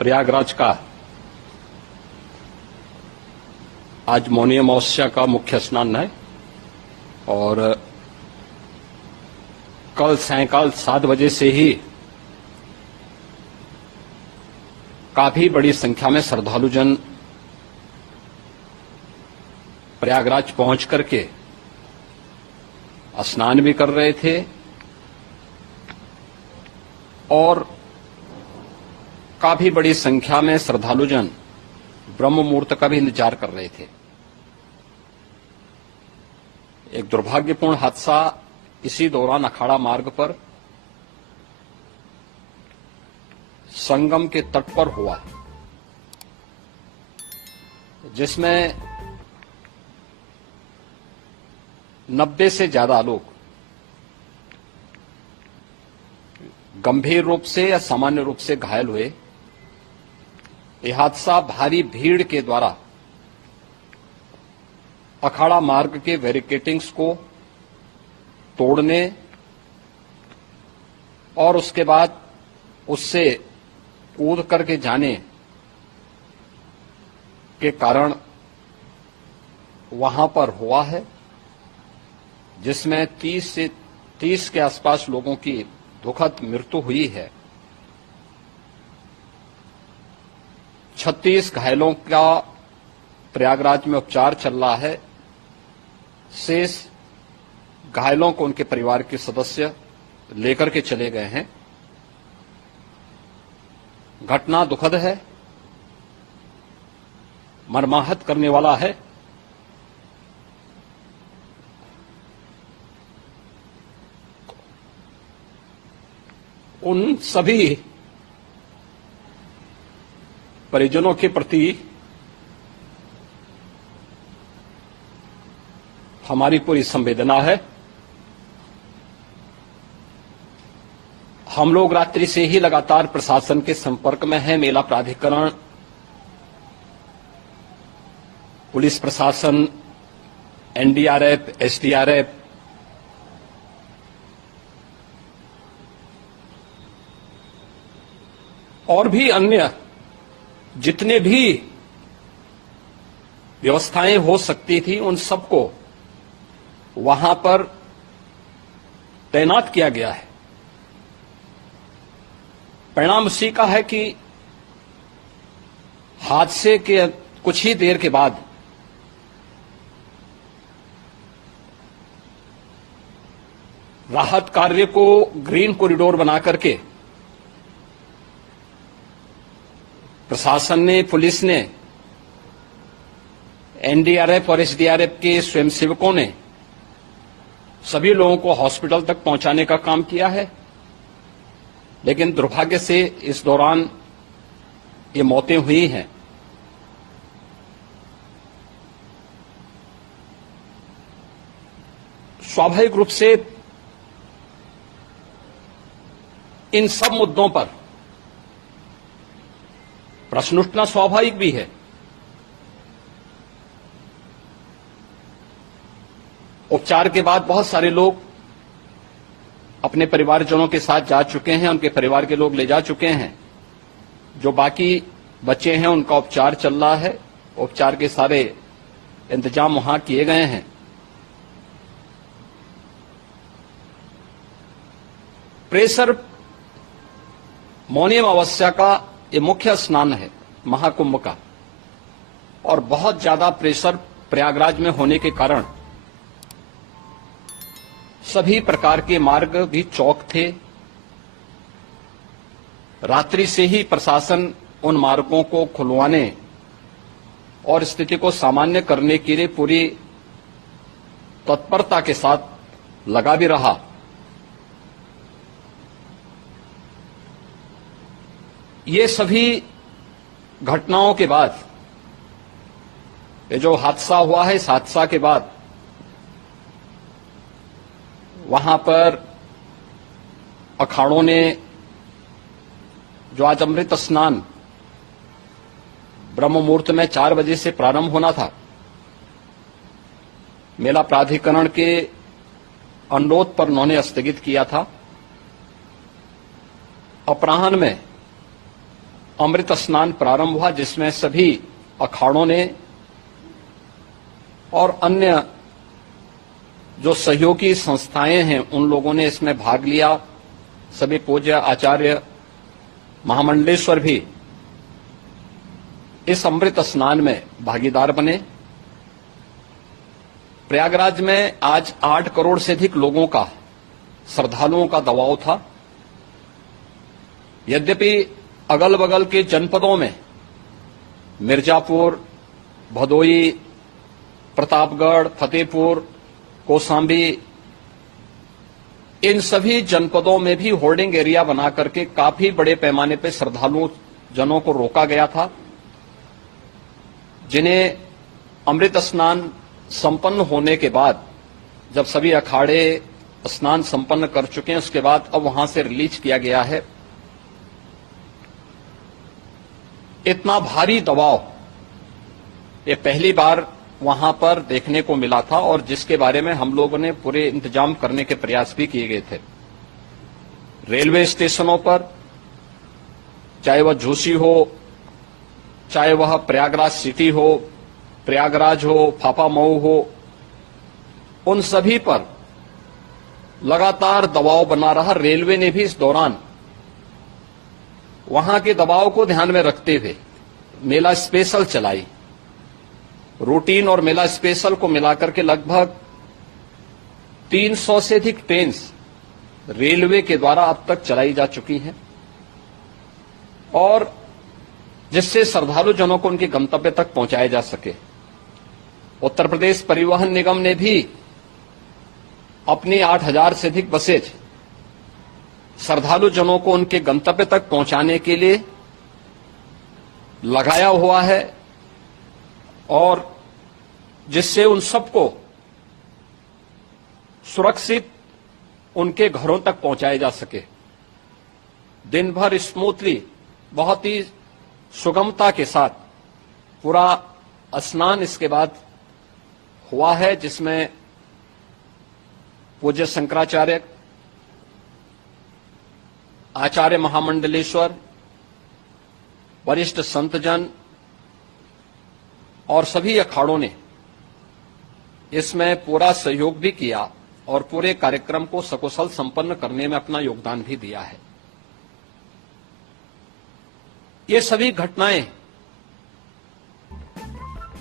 प्रयागराज का आज मौनी अमावस्या का मुख्य स्नान है और कल सायंकाल 7 बजे से ही काफी बड़ी संख्या में श्रद्धालुजन प्रयागराज पहुंच करके स्नान भी कर रहे थे और काफी बड़ी संख्या में श्रद्धालुजन ब्रह्म मुहूर्त का भी इंतजार कर रहे थे। एक दुर्भाग्यपूर्ण हादसा इसी दौरान अखाड़ा मार्ग पर संगम के तट पर हुआ, जिसमें 90 से ज्यादा लोग गंभीर रूप से या सामान्य रूप से घायल हुए। यह हादसा भारी भीड़ के द्वारा अखाड़ा मार्ग के बैरिकेडिंग्स को तोड़ने और उसके बाद उससे कूद करके जाने के कारण वहां पर हुआ है, जिसमें 30 के आसपास लोगों की दुखद मृत्यु हुई है। 36 घायलों का प्रयागराज में उपचार चल रहा है। शेष घायलों को उनके परिवार के सदस्य लेकर के चले गए हैं। घटना दुखद है, मर्माहत करने वाला है। उन सभी परिजनों के प्रति हमारी पूरी संवेदना है। हम लोग रात्रि से ही लगातार प्रशासन के संपर्क में हैं। मेला प्राधिकरण, पुलिस प्रशासन, एनडीआरएफ, एसडीआरएफ, और भी अन्य जितने भी व्यवस्थाएं हो सकती थी उन सबको वहां पर तैनात किया गया है। परिणाम उसी का है कि हादसे के कुछ ही देर के बाद राहत कार्य को ग्रीन कॉरिडोर बना करके प्रशासन ने, पुलिस ने, एनडीआरएफ और एसडीआरएफ के स्वयंसेवकों ने सभी लोगों को हॉस्पिटल तक पहुंचाने का काम किया है। लेकिन दुर्भाग्य से इस दौरान ये मौतें हुई हैं। स्वाभाविक रूप से इन सब मुद्दों पर प्रश्न उठना स्वाभाविक भी है। उपचार के बाद बहुत सारे लोग अपने परिवारजनों के साथ जा चुके हैं, उनके परिवार के लोग ले जा चुके हैं। जो बाकी बच्चे हैं उनका उपचार चल रहा है। उपचार के सारे इंतजाम वहां किए गए हैं। प्रेशर मौनी अमावस्या का ये मुख्य स्नान है महाकुंभ का, और बहुत ज्यादा प्रेशर प्रयागराज में होने के कारण सभी प्रकार के मार्ग भी चौक थे। रात्रि से ही प्रशासन उन मार्गों को खुलवाने और स्थिति को सामान्य करने के लिए पूरी तत्परता के साथ लगा भी रहा। ये सभी घटनाओं के बाद, ये जो हादसा हुआ है, इस हादसा के बाद वहां पर अखाड़ों ने जो आज अमृत स्नान ब्रह्म मुहूर्त में 4 बजे से प्रारंभ होना था, मेला प्राधिकरण के अनुरोध पर उन्होंने स्थगित किया था। अपराह्न में अमृत स्नान प्रारंभ हुआ, जिसमें सभी अखाड़ों ने और अन्य जो सहयोगी संस्थाएं हैं उन लोगों ने इसमें भाग लिया। सभी पूज्य आचार्य महामंडलेश्वर भी इस अमृत स्नान में भागीदार बने। प्रयागराज में आज 8 करोड़ से अधिक लोगों का, श्रद्धालुओं का दबाव था। यद्यपि अगल बगल के जनपदों में मिर्जापुर, भदोई, प्रतापगढ़, फतेहपुर, कौशाम्बी, इन सभी जनपदों में भी होर्डिंग एरिया बना करके काफी बड़े पैमाने पर श्रद्धालुओं जनों को रोका गया था, जिन्हें अमृत स्नान संपन्न होने के बाद, जब सभी अखाड़े स्नान संपन्न कर चुके हैं, उसके बाद अब वहां से रिलीज किया गया है। इतना भारी दबाव ये पहली बार वहां पर देखने को मिला था, और जिसके बारे में हम लोगों ने पूरे इंतजाम करने के प्रयास भी किए गए थे। रेलवे स्टेशनों पर, चाहे वह झूसी हो, चाहे वह प्रयागराज सिटी हो, प्रयागराज हो, फाफामऊ हो, उन सभी पर लगातार दबाव बना रहा। रेलवे ने भी इस दौरान वहां के दबाव को ध्यान में रखते हुए मेला स्पेशल चलाई। रूटीन और मेला स्पेशल को मिलाकर के लगभग 300 से अधिक ट्रेन रेलवे के द्वारा अब तक चलाई जा चुकी हैं, और जिससे श्रद्धालु जनों को उनके गंतव्य तक पहुंचाया जा सके। उत्तर प्रदेश परिवहन निगम ने भी अपनी 8000 से अधिक बसेज श्रद्धालु जनों को उनके गंतव्य तक पहुंचाने के लिए लगाया हुआ है, और जिससे उन सबको सुरक्षित उनके घरों तक पहुंचाया जा सके। दिन भर स्मूथली, बहुत ही सुगमता के साथ पूरा स्नान इसके बाद हुआ है, जिसमें पूज्य शंकराचार्य, आचार्य महामंडलेश्वर, वरिष्ठ संतजन और सभी अखाड़ों ने इसमें पूरा सहयोग भी किया और पूरे कार्यक्रम को सकुशल संपन्न करने में अपना योगदान भी दिया है। ये सभी घटनाएं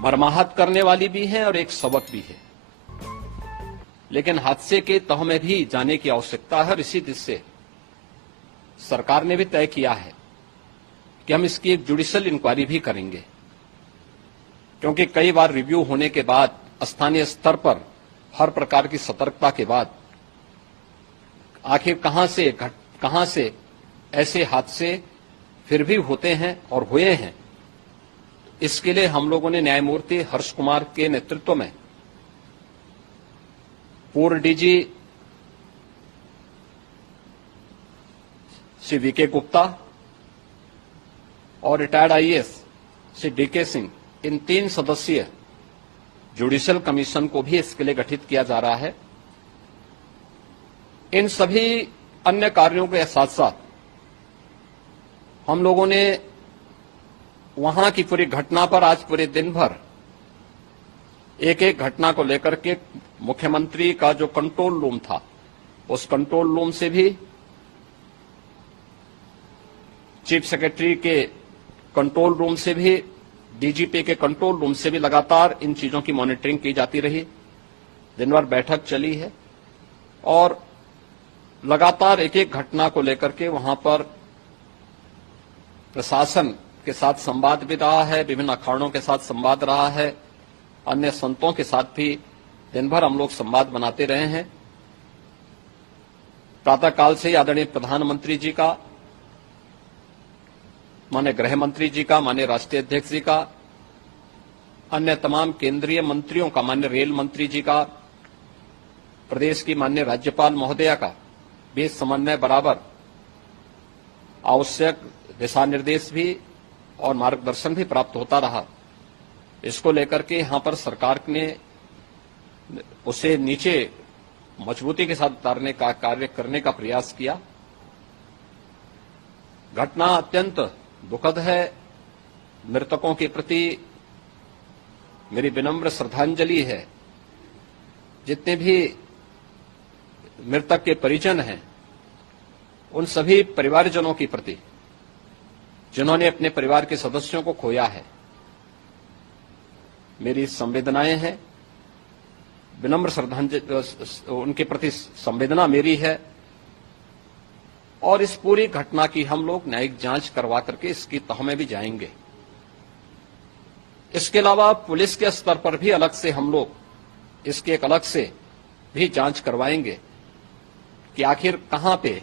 मर्माहत करने वाली भी हैं और एक सबक भी है, लेकिन हादसे के तह में भी जाने की आवश्यकता है, और इसी दिशा से सरकार ने भी तय किया है कि हम इसकी एक जुडिशियल इंक्वायरी भी करेंगे, क्योंकि कई बार रिव्यू होने के बाद स्थानीय स्तर पर हर प्रकार की सतर्कता के बाद आखिर कहां से ऐसे हादसे फिर भी होते हैं और हुए हैं। इसके लिए हम लोगों ने न्यायमूर्ति हर्ष कुमार के नेतृत्व में पूर्व डीजी श्री वीके गुप्ता और retired IAS Shri DK Singh, इन 3 सदस्यीय जुडिशियल कमीशन को भी इसके लिए गठित किया जा रहा है। इन सभी अन्य कार्यों के साथ साथ हम लोगों ने वहां की पूरी घटना पर आज पूरे दिन भर एक एक घटना को लेकर के मुख्यमंत्री का जो कंट्रोल रूम था, उस कंट्रोल रूम से भी, चीफ सेक्रेटरी के कंट्रोल रूम से भी, डीजीपी के कंट्रोल रूम से भी लगातार इन चीजों की मॉनिटरिंग की जाती रही। दिन भर बैठक चली है और लगातार एक एक घटना को लेकर के वहां पर प्रशासन के साथ संवाद भी रहा है, विभिन्न अखाड़ों के साथ संवाद रहा है, अन्य संतों के साथ भी दिन भर हम लोग संवाद बनाते रहे हैं। प्रातःकाल से आदरणीय प्रधानमंत्री जी का, माननीय गृह मंत्री जी का, माननीय राष्ट्रीय अध्यक्ष जी का, अन्य तमाम केंद्रीय मंत्रियों का, माननीय रेल मंत्री जी का, प्रदेश की माननीय राज्यपाल महोदया का भी समन्वय बराबर आवश्यक दिशा निर्देश भी और मार्गदर्शन भी प्राप्त होता रहा। इसको लेकर के यहां पर सरकार ने उसे नीचे मजबूती के साथ उतारने का कार्य करने का प्रयास किया। घटना अत्यंत दुखद है। मृतकों के प्रति मेरी विनम्र श्रद्धांजलि है। जितने भी मृतक के परिजन हैं, उन सभी परिवारजनों के प्रति जिन्होंने अपने परिवार के सदस्यों को खोया है, मेरी संवेदनाएं हैं। विनम्र श्रद्धांजलि उनके प्रति संवेदना मेरी है। और इस पूरी घटना की हम लोग न्यायिक जांच करवा करके इसकी तह में भी जाएंगे। इसके अलावा पुलिस के स्तर पर भी अलग से हम लोग इसके एक अलग से भी जांच करवाएंगे कि आखिर कहां पे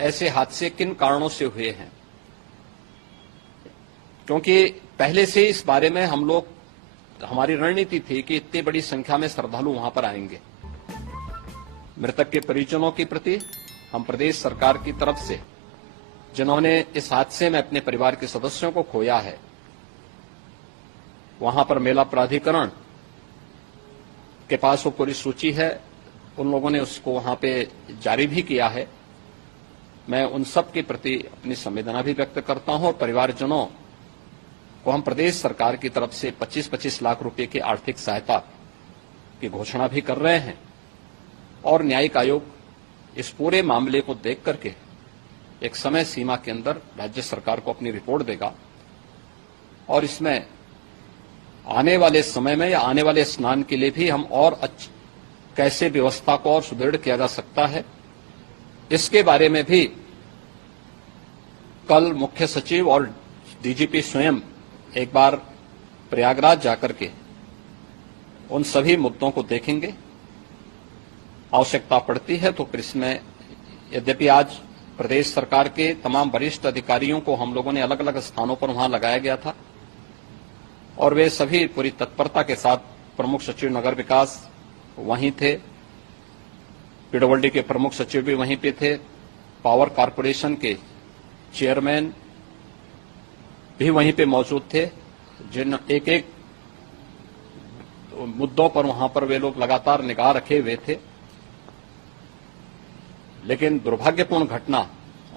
ऐसे हादसे किन कारणों से हुए हैं, क्योंकि पहले से इस बारे में हम लोग, हमारी रणनीति थी कि इतनी बड़ी संख्या में श्रद्धालु वहां पर आएंगे। मृतक के परिजनों के प्रति हम प्रदेश सरकार की तरफ से, जिन्होंने इस हादसे में अपने परिवार के सदस्यों को खोया है, वहां पर मेला प्राधिकरण के पास वो पूरी सूची है, उन लोगों ने उसको वहां पे जारी भी किया है। मैं उन सब के प्रति अपनी संवेदना भी व्यक्त करता हूं और परिवारजनों को हम प्रदेश सरकार की तरफ से 25-25 लाख रुपए की आर्थिक सहायता की घोषणा भी कर रहे हैं। और न्यायिक आयोग इस पूरे मामले को देख करके एक समय सीमा के अंदर राज्य सरकार को अपनी रिपोर्ट देगा और इसमें आने वाले समय में या आने वाले स्नान के लिए भी हम और कैसे व्यवस्था को और सुदृढ़ किया जा सकता है, इसके बारे में भी कल मुख्य सचिव और डीजीपी स्वयं एक बार प्रयागराज जाकर के उन सभी मुद्दों को देखेंगे। आवश्यकता पड़ती है तो फिर इसमें, यद्यपि आज प्रदेश सरकार के तमाम वरिष्ठ अधिकारियों को हम लोगों ने अलग अलग स्थानों पर वहां लगाया गया था और वे सभी पूरी तत्परता के साथ, प्रमुख सचिव नगर विकास वहीं थे, पीडब्ल्यूडी के प्रमुख सचिव भी वहीं पे थे, पावर कारपोरेशन के चेयरमैन भी वहीं पे मौजूद थे, जिन एक एक मुद्दों पर वहां पर वे लोग लगातार निगाह रखे हुए थे। लेकिन दुर्भाग्यपूर्ण घटना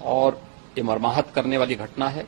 और ये मर्माहत करने वाली घटना है।